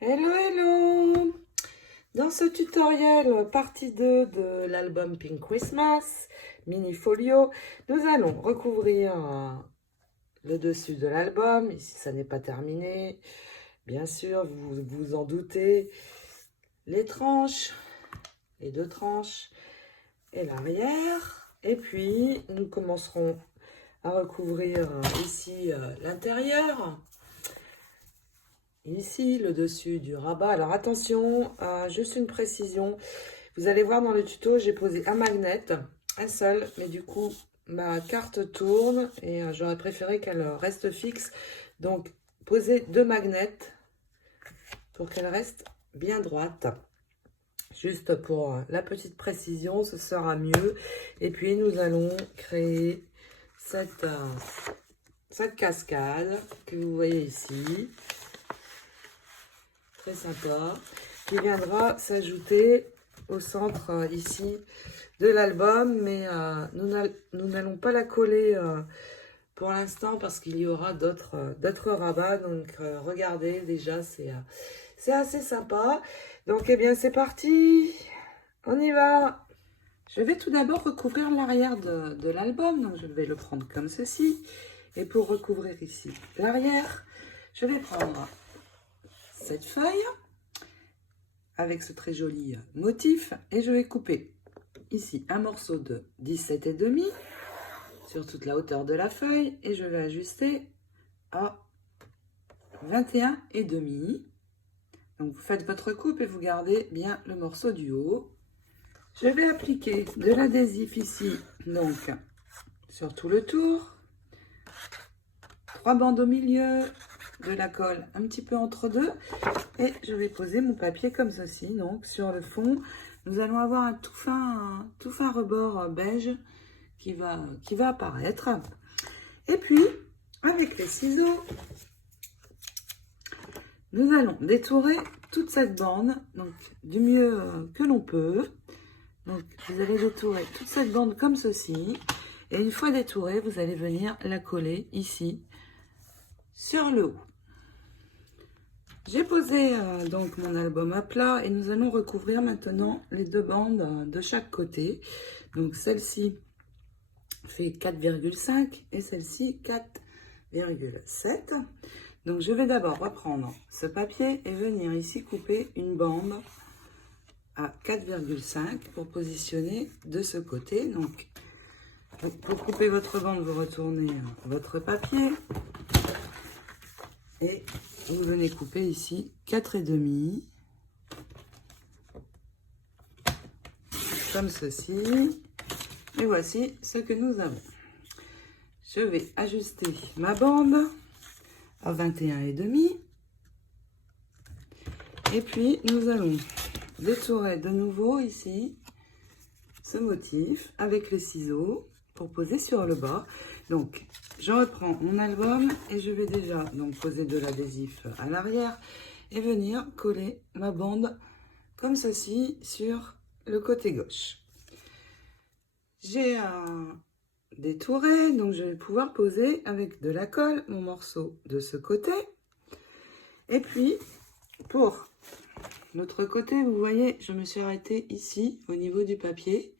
Hello, hello! Dans ce tutoriel, partie 2 de l'album Pink Christmas, mini folio, nous allons recouvrir le dessus de l'album. Ici, ça n'est pas terminé. Bien sûr, vous vous en doutez. Les tranches, les deux tranches et l'arrière. Et puis, nous commencerons à recouvrir ici l'intérieur. Ici, le dessus du rabat. Alors attention, juste une précision. Vous allez voir dans le tuto, j'ai posé un magnet, un seul, mais du coup, ma carte tourne et j'aurais préféré qu'elle reste fixe. Donc, posez deux magnets pour qu'elle reste bien droite. Juste pour la petite précision, ce sera mieux. Et puis, nous allons créer cette cascade que vous voyez ici. Très sympa, qui viendra s'ajouter au centre ici de l'album, mais nous n'allons pas la coller pour l'instant parce qu'il y aura d'autres rabats. Donc regardez, déjà c'est assez sympa. Donc eh bien c'est parti, on y va. Je vais tout d'abord recouvrir l'arrière de l'album, donc je vais le prendre comme ceci. Et pour recouvrir ici l'arrière, je vais prendre cette feuille avec ce très joli motif et je vais couper ici un morceau de 17,5 sur toute la hauteur de la feuille et je vais ajuster à 21,5. Donc vous faites votre coupe et vous gardez bien le morceau du haut. Je vais appliquer de l'adhésif ici, donc sur tout le tour, 3 bandes au milieu, de la colle un petit peu entre deux et je vais poser mon papier comme ceci. Donc sur le fond, nous allons avoir un tout fin rebord beige qui va apparaître. Et puis, avec les ciseaux, nous allons détourer toute cette bande, donc du mieux que l'on peut. Donc vous allez détourer toute cette bande comme ceci. Et une fois détourée, vous allez venir la coller ici, sur le haut. J'ai posé donc mon album à plat et nous allons recouvrir maintenant les deux bandes de chaque côté. Donc celle-ci fait 4,5 et celle-ci 4,7. Donc je vais d'abord reprendre ce papier et venir ici couper une bande à 4,5 pour positionner de ce côté. Donc pour couper votre bande, vous retournez votre papier et vous venez couper ici 4,5 comme ceci. Et voici ce que nous avons. Je vais ajuster ma bande à 21,5 et puis nous allons détourer de nouveau ici ce motif avec les ciseaux pour poser sur le bas. Donc je reprends mon album et je vais déjà donc poser de l'adhésif à l'arrière et venir coller ma bande comme ceci sur le côté gauche. J'ai détouré, donc je vais pouvoir poser avec de la colle mon morceau de ce côté. Et puis pour l'autre côté, vous voyez, je me suis arrêtée ici au niveau du papier.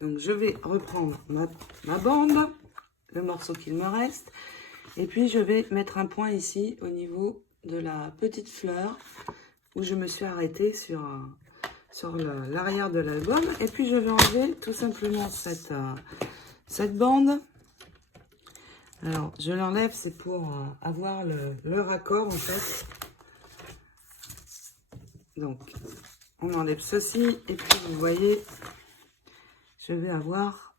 Donc je vais reprendre ma bande, le morceau qu'il me reste, et puis je vais mettre un point ici au niveau de la petite fleur où je me suis arrêtée sur l'arrière de l'album. Et puis je vais enlever tout simplement cette bande. Alors je l'enlève, c'est pour avoir le raccord en fait. Donc on enlève ceci et puis vous voyez, je vais avoir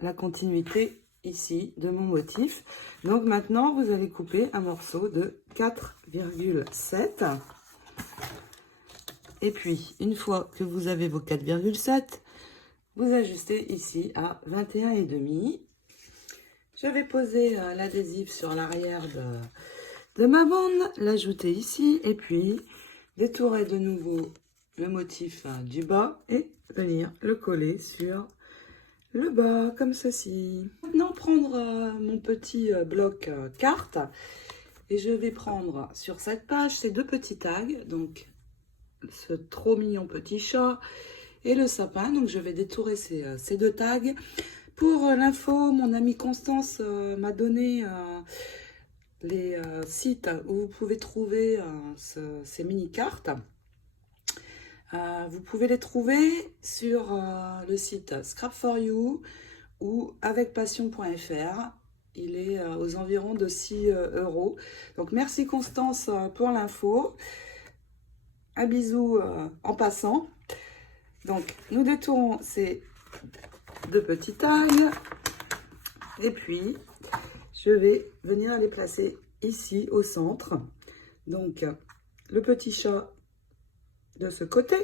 la continuité ici de mon motif. Donc maintenant vous allez couper un morceau de 4,7 et puis une fois que vous avez vos 4,7, vous ajustez ici à 21,5. Je vais poser l'adhésif sur l'arrière de ma bande, l'ajouter ici et puis détourer de nouveau le motif du bas et venir le coller sur le bas comme ceci. Maintenant prendre mon petit bloc carte Et je vais prendre sur cette page ces deux petits tags, donc ce trop mignon petit chat et le sapin. Donc je vais détourer ces deux tags. Pour l'info, mon amie Constance m'a donné les sites où vous pouvez trouver ces mini-cartes. Vous pouvez les trouver sur le site Scrap4You ou avecpassion.fr. Il est aux environs de 6 €. Donc merci Constance pour l'info. Un bisou en passant. Donc nous détourons ces deux petits tags. Et puis je vais venir les placer ici au centre. Donc le petit chat de ce côté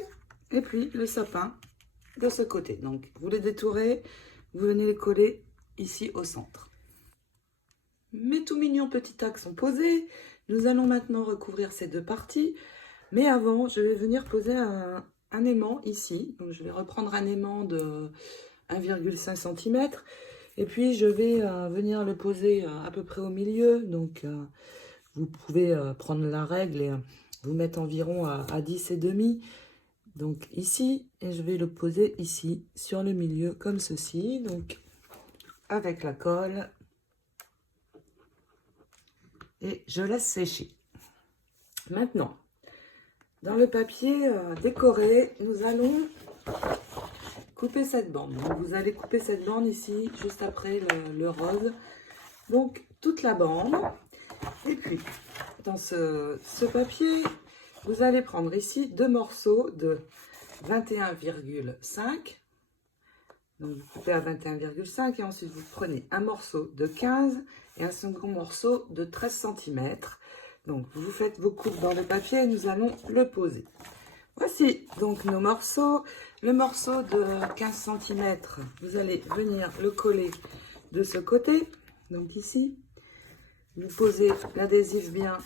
et puis le sapin de ce côté. Donc vous les détourez, vous venez les coller ici au centre. Mes tout mignons petits tags sont posés. Nous allons maintenant recouvrir ces deux parties. Mais avant, je vais venir poser un aimant ici. Donc je vais reprendre un aimant de 1,5 cm. Et puis je vais venir le poser à peu près au milieu. Donc vous pouvez prendre la règle et vous mettre environ à 10 et demi. Donc ici, et je vais le poser ici sur le milieu comme ceci. Donc avec la colle. Et je laisse sécher. Maintenant, dans le papier décoré, nous allons couper cette bande. Donc, vous allez couper cette bande ici, juste après le rose. Donc, toute la bande. Et puis, dans ce papier, vous allez prendre ici deux morceaux de 21,5. Donc, vous coupez à 21,5 et ensuite, vous prenez un morceau de 15 et un second morceau de 13 cm. Donc, vous faites vos coupes dans le papier et nous allons le poser. Voici donc nos morceaux. Le morceau de 15 cm, vous allez venir le coller de ce côté. Donc ici, vous posez l'adhésif bien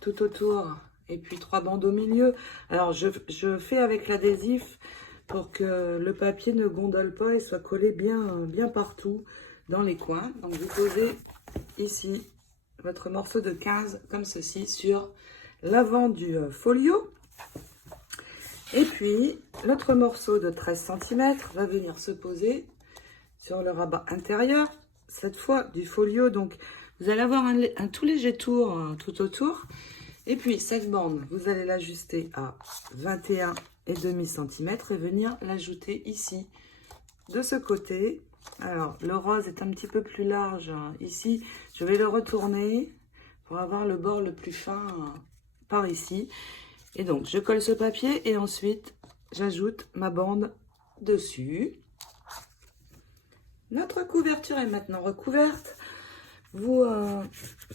tout autour et puis 3 bandes au milieu. Alors, je fais avec l'adhésif pour que le papier ne gondole pas et soit collé bien partout dans les coins. Donc, vous posez ici votre morceau de 15 comme ceci sur l'avant du folio. Et puis, l'autre morceau de 13 cm va venir se poser sur le rabat intérieur, cette fois du folio. Donc, vous allez avoir un tout léger tour tout autour. Et puis, cette bande, vous allez l'ajuster à 21,5 cm et venir l'ajouter ici, de ce côté. Alors, le rose est un petit peu plus large ici. Je vais le retourner pour avoir le bord le plus fin par ici. Et donc, je colle ce papier et ensuite, j'ajoute ma bande dessus. Notre couverture est maintenant recouverte. Vous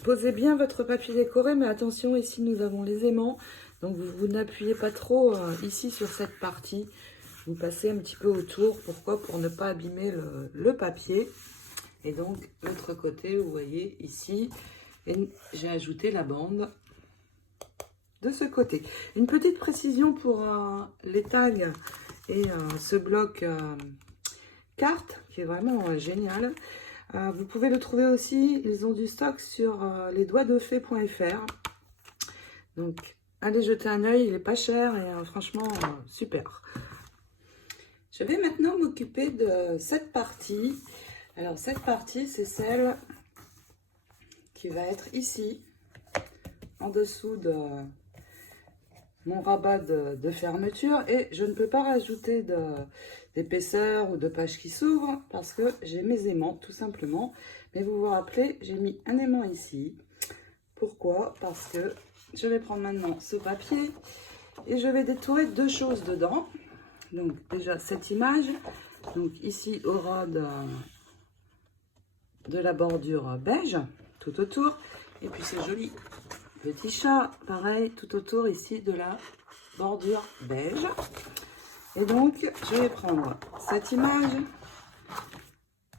posez bien votre papier décoré, mais attention, ici, nous avons les aimants. Donc, vous n'appuyez pas trop ici sur cette partie. Vous passez un petit peu autour. Pourquoi? Pour ne pas abîmer le papier. Et donc, l'autre côté, vous voyez ici, j'ai ajouté la bande de ce côté. Une petite précision pour les tags et ce bloc carte qui est vraiment génial. Vous pouvez le trouver aussi, ils ont du stock sur lesdoigtsdefée.fr. Donc, allez jeter un œil, il est pas cher et franchement super. Je vais maintenant m'occuper de cette partie. Alors, cette partie, c'est celle qui va être ici, en dessous de mon rabat de fermeture. Et je ne peux pas rajouter d'épaisseur ou de page qui s'ouvre parce que j'ai mes aimants, tout simplement. Mais vous vous rappelez, j'ai mis un aimant ici. Pourquoi? Parce que je vais prendre maintenant ce papier et je vais détourer deux choses dedans. Donc, déjà, cette image. Donc, ici, au ras de la bordure beige, tout autour. Et puis, c'est joli. Petit chat, pareil, tout autour ici de la bordure beige. Et donc, je vais prendre cette image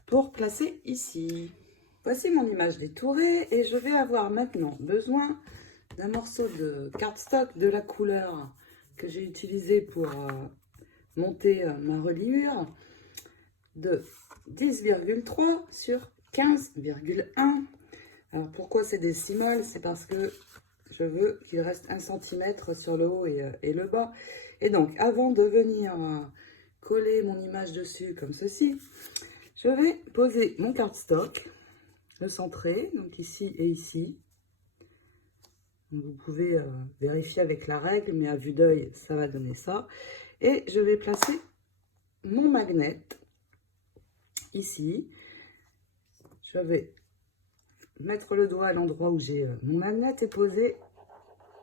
pour placer ici. Voici mon image détourée et je vais avoir maintenant besoin d'un morceau de cardstock de la couleur que j'ai utilisé pour monter ma reliure de 10,3 sur 15,1. Alors pourquoi c'est décimal? C'est parce que je veux qu'il reste 1 cm sur le haut et le bas. Et donc avant de venir coller mon image dessus comme ceci, je vais poser mon cardstock, le centrer, donc ici et ici. Donc vous pouvez vérifier avec la règle, mais à vue d'œil, ça va donner ça. Et je vais placer mon magnet ici. Je vais mettre le doigt à l'endroit où j'ai mon magnet et poser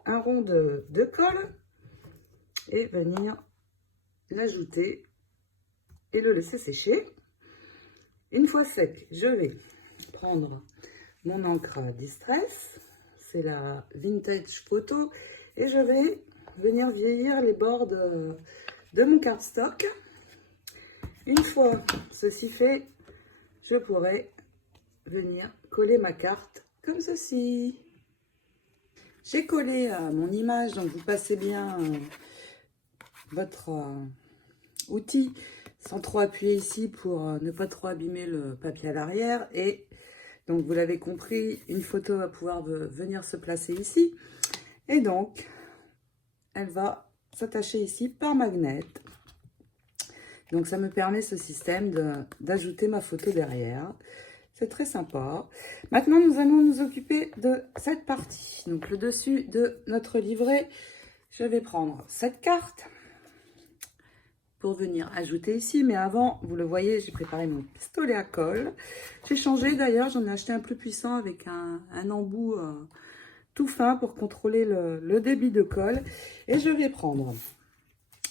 un rond de colle et venir l'ajouter et le laisser sécher. Une fois sec, je vais prendre mon encre Distress, c'est la Vintage Photo, et je vais venir vieillir les bords de mon cardstock. Une fois ceci fait, je pourrai venir coller ma carte comme ceci. J'ai collé mon image, donc vous passez bien votre outil sans trop appuyer ici pour ne pas trop abîmer le papier à l'arrière. Et donc vous l'avez compris, une photo va pouvoir venir se placer ici. Et donc, elle va s'attacher ici par magnet. Donc ça me permet ce système d'ajouter ma photo derrière. C'est très sympa. Maintenant, nous allons nous occuper de cette partie. Donc le dessus de notre livret, je vais prendre cette carte pour venir ajouter ici. Mais avant, vous le voyez, j'ai préparé mon pistolet à colle. J'ai changé d'ailleurs, j'en ai acheté un plus puissant avec un embout tout fin pour contrôler le débit de colle. Et je vais prendre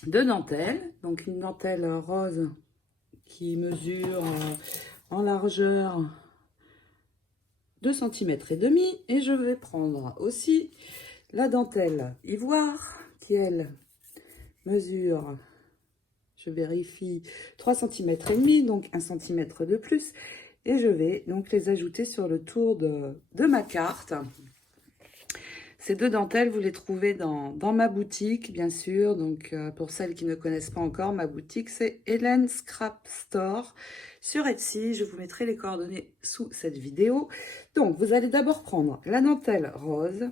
deux dentelles. Donc une dentelle rose qui mesure en largeur 2,5 cm. Et je vais prendre aussi la dentelle ivoire qui, elle, mesure, je vérifie, 3,5 cm, donc 1 cm de plus. Et je vais donc les ajouter sur le tour de ma carte. Ces deux dentelles, vous les trouvez dans ma boutique, bien sûr. Donc, pour celles qui ne connaissent pas encore, ma boutique, c'est Hélène Scrap Store sur Etsy. Je vous mettrai les coordonnées sous cette vidéo. Donc, vous allez d'abord prendre la dentelle rose.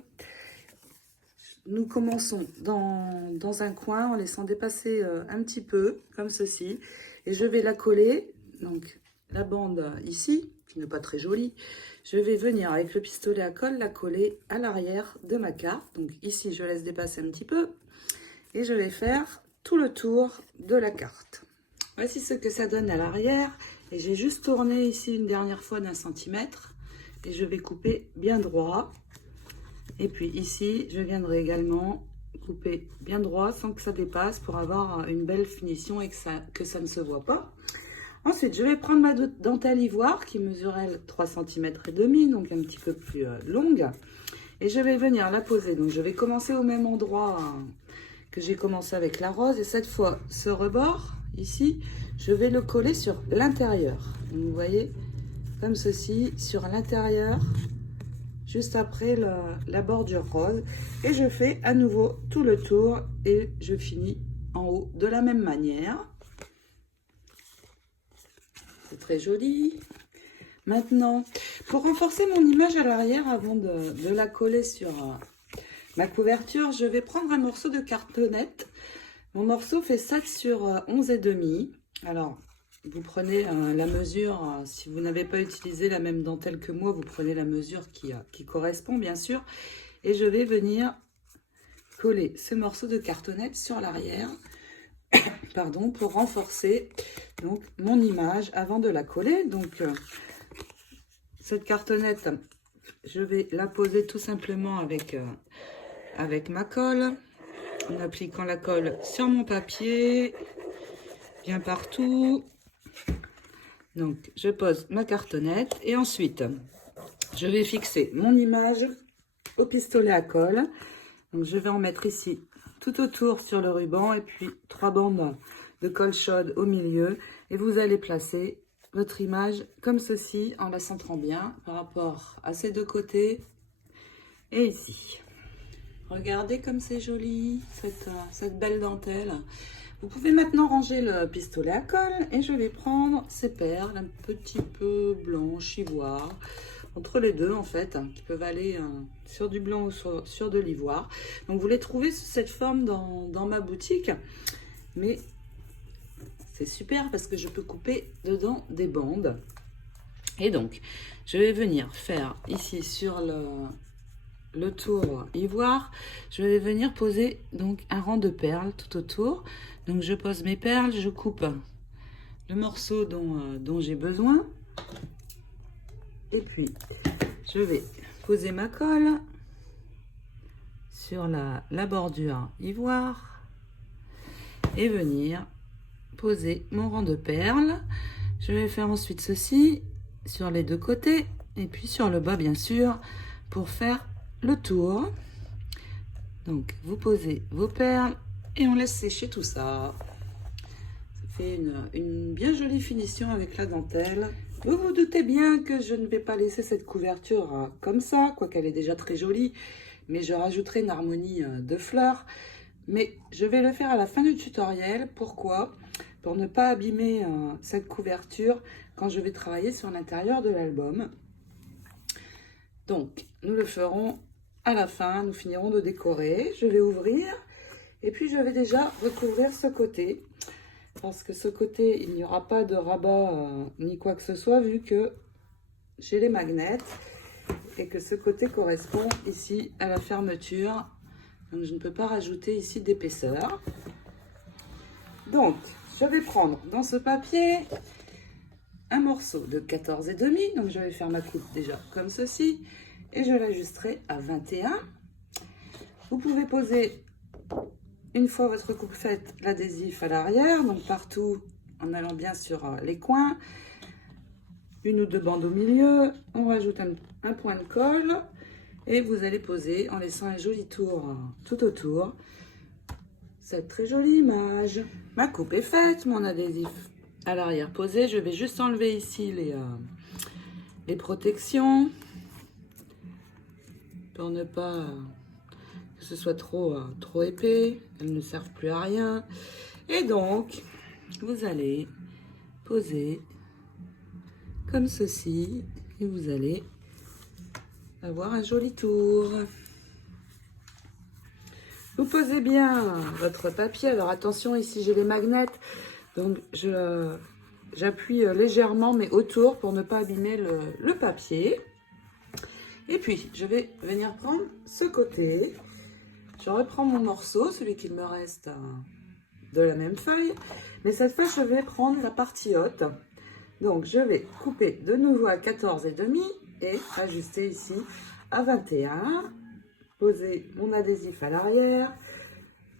Nous commençons dans un coin en laissant dépasser un petit peu, comme ceci. Et je vais la coller, donc la bande ici, qui n'est pas très jolie. Je vais venir avec le pistolet à colle la coller à l'arrière de ma carte. Donc ici, je laisse dépasser un petit peu. Et je vais faire tout le tour de la carte. Voici ce que ça donne à l'arrière. Et j'ai juste tourné ici une dernière fois d'1 centimètre. Et je vais couper bien droit. Et puis ici, je viendrai également couper bien droit sans que ça dépasse pour avoir une belle finition et que ça ne se voit pas. Ensuite, je vais prendre ma dentelle ivoire qui mesure elle 3,5 cm, donc un petit peu plus longue. Et je vais venir la poser. Donc je vais commencer au même endroit que j'ai commencé avec la rose. Et cette fois, ce rebord, ici, je vais le coller sur l'intérieur. Vous voyez, comme ceci, sur l'intérieur, juste après la bordure rose. Et je fais à nouveau tout le tour et je finis en haut de la même manière. C'est très joli. Maintenant, pour renforcer mon image à l'arrière, avant de la coller sur ma couverture, je vais prendre un morceau de cartonnette. Mon morceau fait 7 sur 11,5. Alors, vous prenez la mesure, si vous n'avez pas utilisé la même dentelle que moi, vous prenez la mesure qui correspond, bien sûr. Et je vais venir coller ce morceau de cartonnette sur l'arrière. Pardon, pour renforcer donc mon image avant de la coller. Donc cette cartonnette, je vais la poser tout simplement avec ma colle, en appliquant la colle sur mon papier, bien partout. Donc je pose ma cartonnette et ensuite je vais fixer mon image au pistolet à colle. Donc je vais en mettre ici tout autour sur le ruban et puis 3 bandes de colle chaude au milieu. Et vous allez placer votre image comme ceci en la centrant bien par rapport à ces deux côtés et ici. Regardez comme c'est joli, cette belle dentelle. Vous pouvez maintenant ranger le pistolet à colle et je vais prendre ces perles un petit peu blanches, ivoire. entre les deux en fait, qui peuvent aller sur du blanc ou sur de l'ivoire. Donc vous les trouvez sous cette forme dans ma boutique, mais c'est super parce que je peux couper dedans des bandes. Et donc, je vais venir faire ici sur le tour ivoire, je vais venir poser donc un rang de perles tout autour. Donc je pose mes perles, je coupe le morceau dont j'ai besoin. Et puis, je vais poser ma colle sur la bordure ivoire et venir poser mon rang de perles. Je vais faire ensuite ceci sur les deux côtés et puis sur le bas bien sûr pour faire le tour. Donc vous posez vos perles et on laisse sécher tout ça. Ça fait une bien jolie finition avec la dentelle. Vous vous doutez bien que je ne vais pas laisser cette couverture comme ça, quoiqu'elle est déjà très jolie, mais je rajouterai une harmonie de fleurs. Mais je vais le faire à la fin du tutoriel. Pourquoi? Pour ne pas abîmer cette couverture quand je vais travailler sur l'intérieur de l'album. Donc, nous le ferons à la fin. Nous finirons de décorer. Je vais ouvrir et puis je vais déjà recouvrir ce côté. Parce que ce côté, il n'y aura pas de rabat ni quoi que ce soit vu que j'ai les magnets et que ce côté correspond ici à la fermeture. Donc, je ne peux pas rajouter ici d'épaisseur. Donc, je vais prendre dans ce papier un morceau de 14,5. Donc, je vais faire ma coupe déjà comme ceci. Et je l'ajusterai à 21. Vous pouvez poser, une fois votre coupe faite, l'adhésif à l'arrière. Donc, partout, en allant bien sur les coins. Une ou deux bandes au milieu. On rajoute un point de colle. Et vous allez poser en laissant un joli tour tout autour. Cette très jolie image. Ma coupe est faite, mon adhésif à l'arrière posé. Je vais juste enlever ici les protections pour ne pas que ce soit trop épais. Elles ne servent plus à rien. Et donc, vous allez poser comme ceci et vous allez avoir un joli tour. Vous posez bien votre papier. Alors attention, ici j'ai les magnets, donc j'appuie légèrement mais autour pour ne pas abîmer le papier. Et puis je vais venir prendre ce côté. Je reprends mon morceau, celui qu'il me reste de la même feuille, mais cette fois je vais prendre la partie haute. Donc je vais couper de nouveau à 14,5 et ajuster ici à 21. Poser mon adhésif à l'arrière,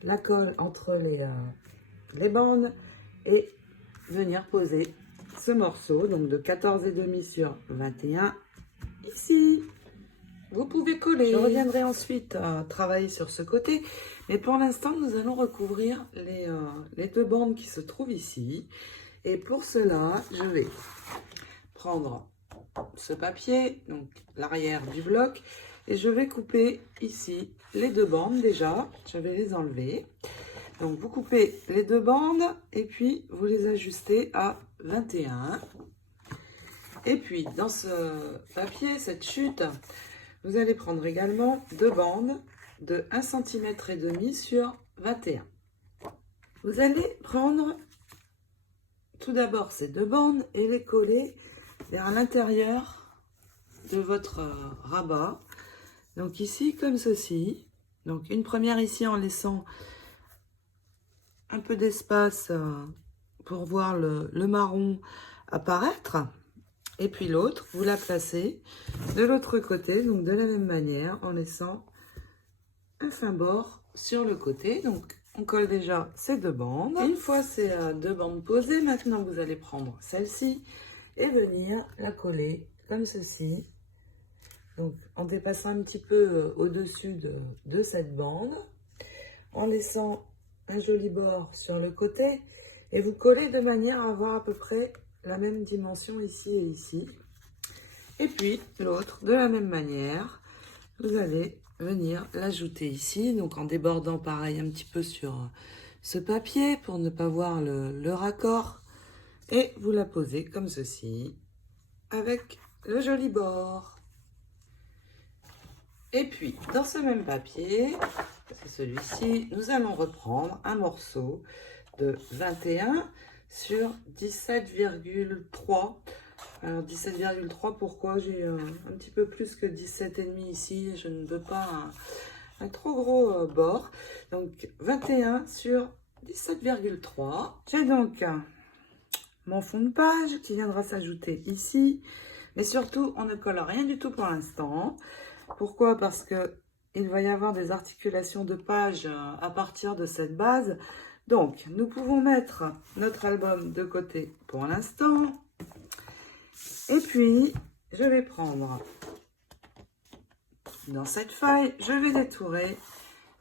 la colle entre les bandes et venir poser ce morceau donc de 14,5 sur 21 ici. Vous pouvez coller. Je reviendrai ensuite à travailler sur ce côté, mais pour l'instant nous allons recouvrir les deux bandes qui se trouvent ici. Et pour cela, je vais prendre ce papier, donc l'arrière du bloc, et je vais couper ici les deux bandes déjà. Je vais les enlever. Donc vous coupez les deux bandes et puis vous les ajustez à 21. Et puis dans ce papier, cette chute, vous allez prendre également deux bandes de 1,5 cm sur 21. Vous allez prendre tout d'abord ces deux bandes et les coller vers l'intérieur de votre rabat. Donc ici comme ceci. Donc une première ici en laissant un peu d'espace pour voir le marron apparaître. Et puis l'autre, vous la placez de l'autre côté, donc de la même manière, en laissant un fin bord sur le côté. Donc on colle déjà ces deux bandes. Une fois ces deux bandes posées, maintenant vous allez prendre celle-ci et venir la coller comme ceci. Donc en dépassant un petit peu au-dessus de cette bande, en laissant un joli bord sur le côté et vous collez de manière à avoir à peu près la même dimension ici et ici. Et puis l'autre de la même manière, vous allez venir l'ajouter ici, donc en débordant pareil un petit peu sur ce papier pour ne pas voir le raccord. Et vous la posez comme ceci avec le joli bord. Et puis, dans ce même papier, c'est celui-ci, nous allons reprendre un morceau de 21 sur 17,3. Alors 17,3, pourquoi j'ai un petit peu plus que 17,5 ici? Je ne veux pas un trop gros bord. Donc 21 sur 17,3. J'ai donc mon fond de page qui viendra s'ajouter ici. Mais surtout, on ne colle rien du tout pour l'instant. Pourquoi? Parce que il va y avoir des articulations de pages à partir de cette base. Donc, nous pouvons mettre notre album de côté pour l'instant. Et puis, je vais prendre dans cette feuille, je vais détourer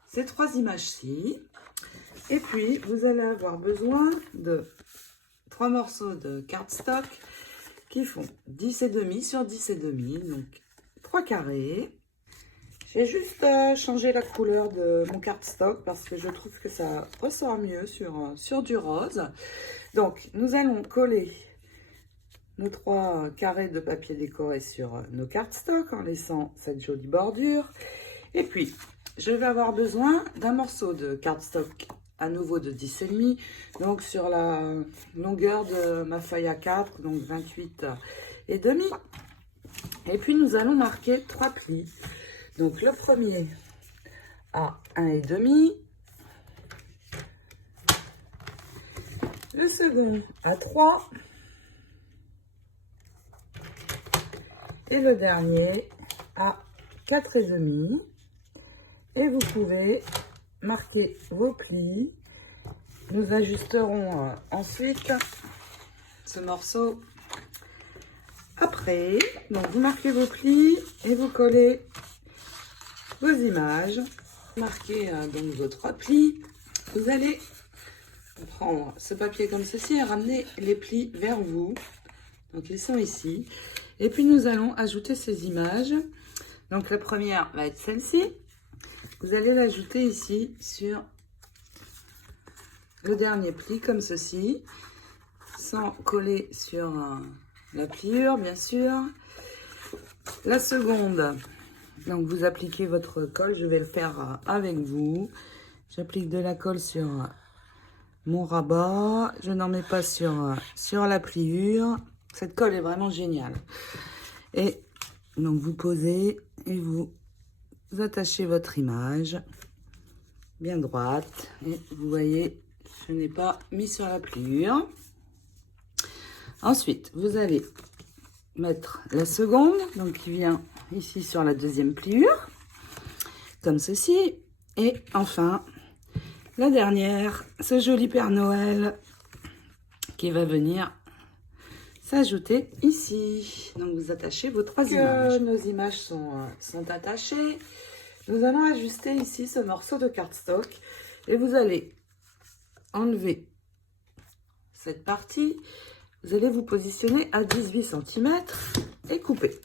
ces 3 images-ci. Et puis, vous allez avoir besoin de 3 morceaux de cardstock qui font 10,5 sur 10,5, donc 3 carrés. J'ai juste changé la couleur de mon cardstock parce que je trouve que ça ressort mieux sur du rose. Donc, nous allons coller nos 3 carrés de papier décoré sur nos cardstock en laissant cette jolie bordure. Et puis, je vais avoir besoin d'un morceau de cardstock à nouveau de 10,5, donc sur la longueur de ma feuille A4, donc 28,5. Et puis, nous allons marquer 3 plis. Donc, le premier à 1,5, le second à 3, et le dernier à 4,5. Et vous pouvez marquer vos plis. Nous ajusterons ensuite ce morceau après. Donc vous marquez vos plis et vous collez vos images. Marquez donc vos 3 plis. Vous allez prendre ce papier comme ceci et ramener les plis vers vous. Donc ils sont ici. Et puis nous allons ajouter ces images. Donc la première va être celle-ci. Vous allez l'ajouter ici sur le dernier pli comme ceci, sans coller sur la pliure bien sûr. La seconde, donc vous appliquez votre colle, je vais le faire avec vous. J'applique de la colle sur mon rabat, je n'en mets pas sur la pliure. Cette colle est vraiment géniale. Et donc vous posez et vous attachez votre image bien droite. Et vous voyez, je n'ai pas mis sur la pliure. Ensuite, vous allez mettre la seconde, donc qui vient ici sur la deuxième pliure, comme ceci. Et enfin, la dernière, ce joli Père Noël qui va venir s'ajouter ici. Donc vous attachez vos 3 images. Nos images sont attachées. Nous allons ajuster ici ce morceau de cardstock et vous allez enlever cette partie. Vous allez vous positionner à 18 cm et couper.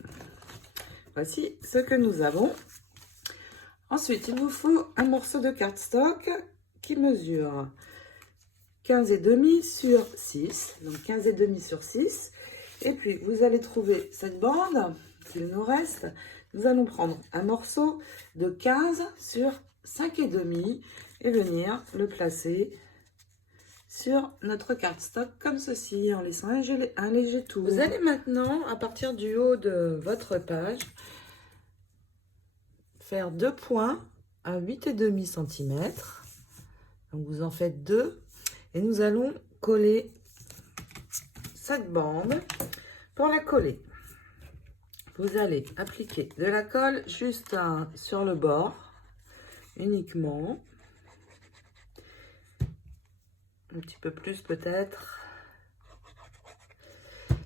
Voici ce que nous avons. Ensuite, il vous faut un morceau de cardstock qui mesure 15,5 sur 6. Donc 15,5 sur 6. Et puis, vous allez trouver cette bande qu'il nous reste. Nous allons prendre un morceau de 15 sur 5,5 et venir le placer sur notre cardstock comme ceci, en laissant un léger tour. Vous allez maintenant, à partir du haut de votre page, faire 2 points à 8,5 cm. Donc vous en faites 2 et nous allons coller cette bande. Pour la coller, vous allez appliquer de la colle juste sur le bord uniquement, un petit peu plus peut-être,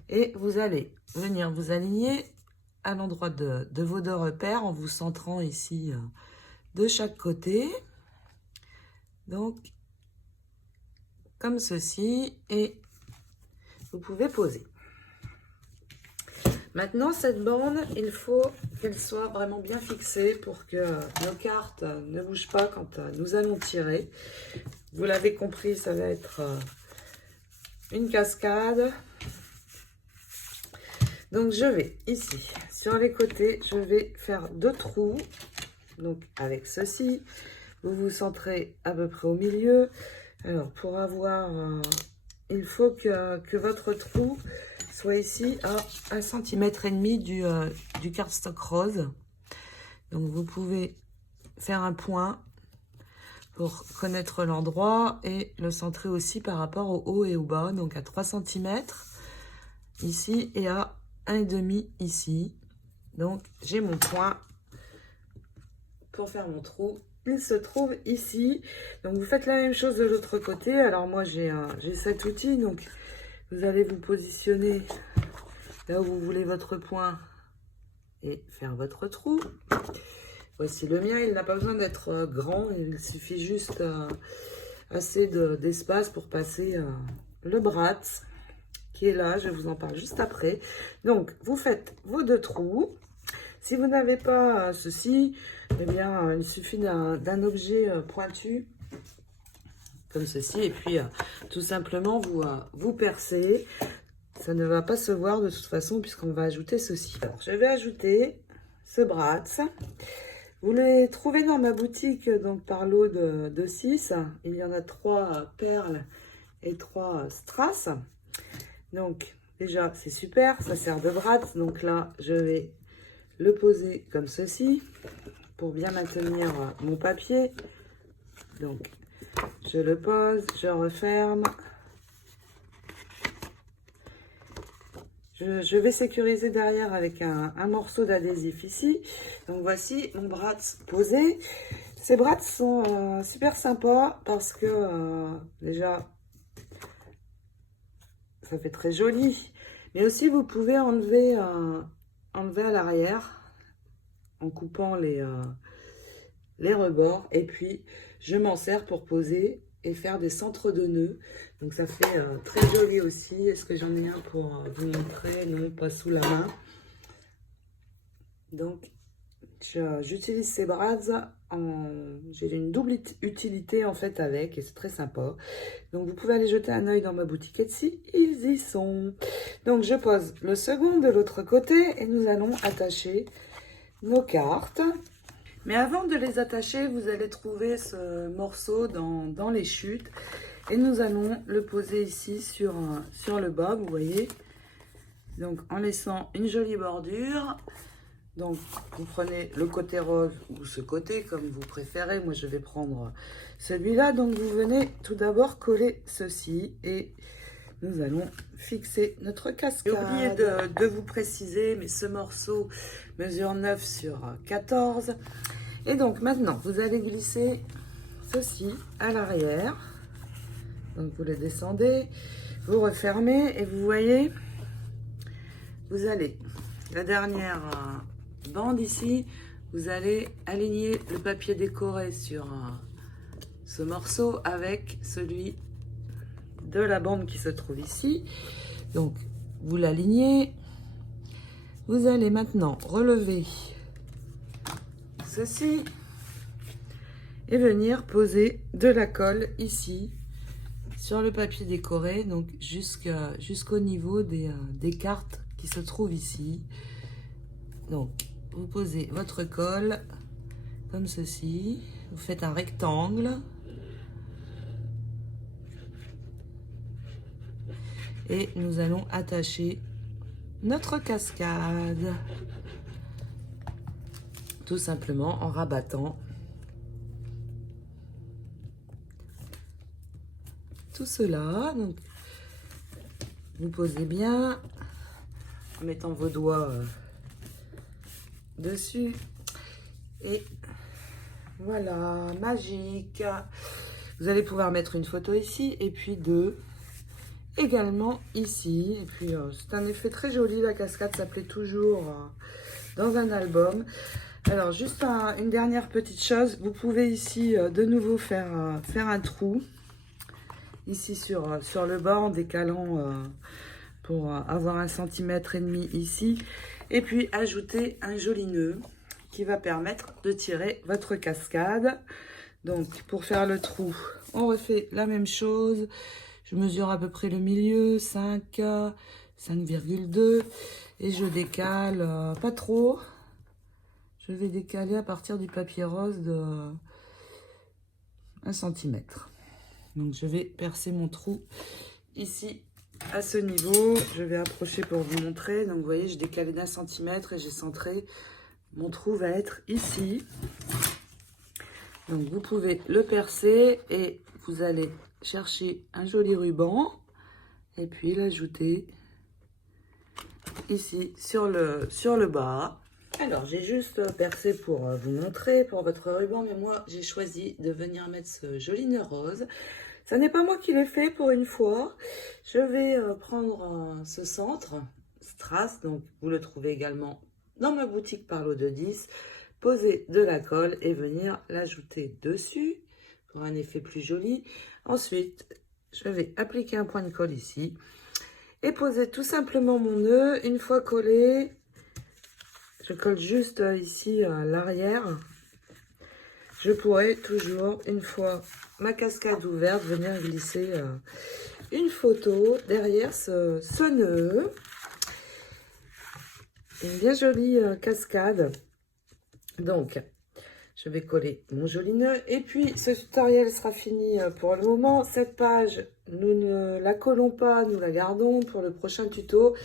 et vous allez venir vous aligner à l'endroit de vos 2 repères en vous centrant ici de chaque côté, donc comme ceci, et vous pouvez poser. Maintenant, cette bande, il faut qu'elle soit vraiment bien fixée pour que nos cartes ne bougent pas quand nous allons tirer. Vous l'avez compris, ça va être une cascade. Donc, je vais ici, sur les côtés, je vais faire 2 trous. Donc, avec ceci, vous vous centrez à peu près au milieu. Alors, pour avoir... il faut que votre trou soit ici à 1,5 cm du cardstock rose. Donc, vous pouvez faire un point pour connaître l'endroit et le centrer aussi par rapport au haut et au bas. Donc, à 3 cm ici et à 1,5 ici. Donc, j'ai mon point pour faire mon trou. Il se trouve ici. Donc, vous faites la même chose de l'autre côté. Alors, moi, j'ai cet outil. Donc, vous allez vous positionner là où vous voulez votre point et faire votre trou. Voici le mien. Il n'a pas besoin d'être grand. Il suffit juste assez d'espace pour passer le brat qui est là. Je vous en parle juste après. Donc, vous faites vos 2 trous. Si vous n'avez pas ceci, eh bien, il suffit d'un objet pointu, comme ceci, et puis tout simplement, vous percez. Ça ne va pas se voir de toute façon, puisqu'on va ajouter ceci. Alors, je vais ajouter ce brat. Vous les trouvez dans ma boutique, donc par lot de 6. Il y en a 3 perles et 3 strass. Donc, déjà, c'est super, ça sert de brat. Donc là, je vais le poser comme ceci pour bien maintenir mon papier. Donc, je le pose, je referme. Je vais sécuriser derrière avec un morceau d'adhésif ici. Donc, voici mon brat posé. Ces brats sont super sympas parce que déjà, ça fait très joli. Mais aussi, vous pouvez enlever à l'arrière en coupant les rebords. Et puis, je m'en sers pour poser et faire des centres de nœuds. Donc, ça fait très joli aussi. Est-ce que j'en ai un pour vous montrer? Non, pas sous la main. Donc, j'utilise ces bras j'ai une double utilité en fait avec, et c'est très sympa. Donc, vous pouvez aller jeter un œil dans ma boutique Etsy. Ils y sont. Donc, je pose le second de l'autre côté et nous allons attacher nos cartes. Mais avant de les attacher, vous allez trouver ce morceau dans les chutes. Et nous allons le poser ici sur le bas, vous voyez. Donc, en laissant une jolie bordure. Donc, vous prenez le côté rose ou ce côté, comme vous préférez. Moi, je vais prendre celui-là. Donc, vous venez tout d'abord coller ceci. Et nous allons fixer notre cascade. J'ai oublié de vous préciser, mais ce morceau mesure 9 sur 14. Et donc, maintenant, vous allez glisser ceci à l'arrière. Donc, vous le descendez, vous refermez et vous voyez, vous allez, la dernière bande ici, vous allez aligner le papier décoré sur ce morceau avec celui de la bande qui se trouve ici. Donc, vous l'alignez. Vous allez maintenant relever ceci et venir poser de la colle ici sur le papier décoré, donc jusqu'au niveau des cartes qui se trouvent ici. Donc, vous posez votre colle comme ceci. Vous faites un rectangle. Et nous allons attacher notre cascade. Tout simplement en rabattant tout cela. Donc, vous posez bien en mettant vos doigts dessus. Et voilà, magique. Vous allez pouvoir mettre une photo ici et puis 2 également ici. Et puis, c'est un effet très joli. La cascade, ça plaît toujours dans un album. Alors, juste une dernière petite chose. Vous pouvez ici, de nouveau, faire un trou. Ici, sur le bas, en décalant pour avoir 1,5 cm ici. Et puis, ajouter un joli nœud qui va permettre de tirer votre cascade. Donc, pour faire le trou, on refait la même chose. Je mesure à peu près le milieu, 5,2. Et je décale pas trop. Je vais décaler à partir du papier rose de 1 cm. Donc je vais percer mon trou ici à ce niveau. Je vais approcher pour vous montrer. Donc vous voyez, je décalé d'1 centimètre et j'ai centré. Mon trou va être ici. Donc vous pouvez le percer et vous allez chercher un joli ruban et puis l'ajouter ici sur le bas. Alors j'ai juste percé pour vous montrer pour votre ruban, mais moi j'ai choisi de venir mettre ce joli nœud rose. Ça n'est pas moi qui l'ai fait pour une fois. Je vais prendre ce centre strass, donc vous le trouvez également dans ma boutique Parlo de 10. Poser de la colle et venir l'ajouter dessus pour un effet plus joli. Ensuite, je vais appliquer un point de colle ici et poser tout simplement mon nœud. Une fois collé, je colle juste ici à l'arrière. Je pourrais toujours, une fois ma cascade ouverte, venir glisser une photo derrière ce nœud. Une bien jolie cascade. Donc, je vais coller mon joli nœud. Et puis, ce tutoriel sera fini pour le moment. Cette page, nous ne la collons pas, nous la gardons pour le prochain tuto.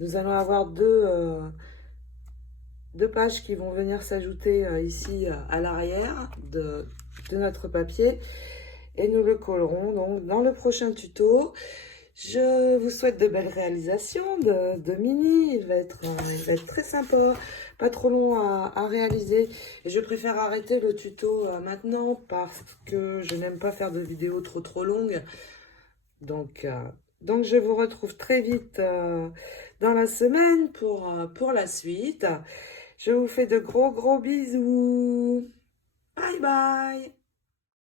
Nous allons avoir deux pages qui vont venir s'ajouter ici à l'arrière de notre papier. Et nous le collerons donc dans le prochain tuto. Je vous souhaite de belles réalisations de mini. Il va être très sympa, pas trop long à réaliser. Et je préfère arrêter le tuto maintenant parce que je n'aime pas faire de vidéos trop longues. Donc je vous retrouve très vite dans la semaine pour la suite. Je vous fais de gros bisous. Bye bye.